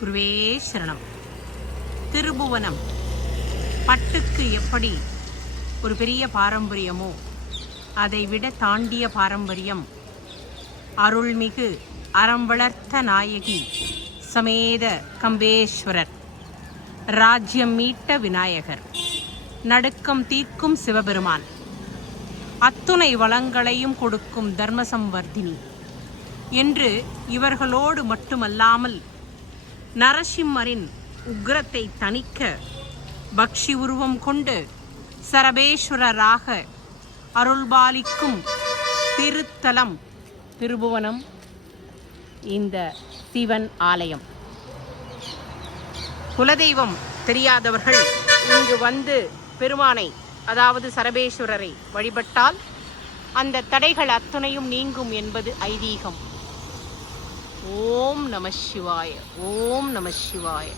குருவே சரணம். திருபுவனம் பட்டுக்கு எப்படி ஒரு பெரிய பாரம்பரியமோ அதை விட தாண்டிய பாரம்பரியம் அருள்மிகு அறம் வளர்த்த நாயகி சமேத கம்பேஸ்வரர், ராஜ்யம் மீட்ட விநாயகர், நடுக்கம் தீர்க்கும் சிவபெருமான், அத்துணை வளங்களையும் கொடுக்கும் தர்மசம்வர்தினி என்று இவர்களோடு மட்டுமல்லாமல் நரசிம்மரின் உக்ரத்தை தணிக்க பக்ஷி உருவம் கொண்டு சரபேஸ்வரராக அருள்பாலிக்கும் திருத்தலம் திருபுவனம் இந்த சிவன் ஆலயம். குலதெய்வம் தெரியாதவர்கள் இங்கு வந்து பெருமானை, அதாவது சரபேஸ்வரரை வழிபட்டால் அந்த தடைகள் அத்துணையும் நீங்கும் என்பது ஐதீகம். ஓம் நம சிவாய, ஓம் நம சிவாய.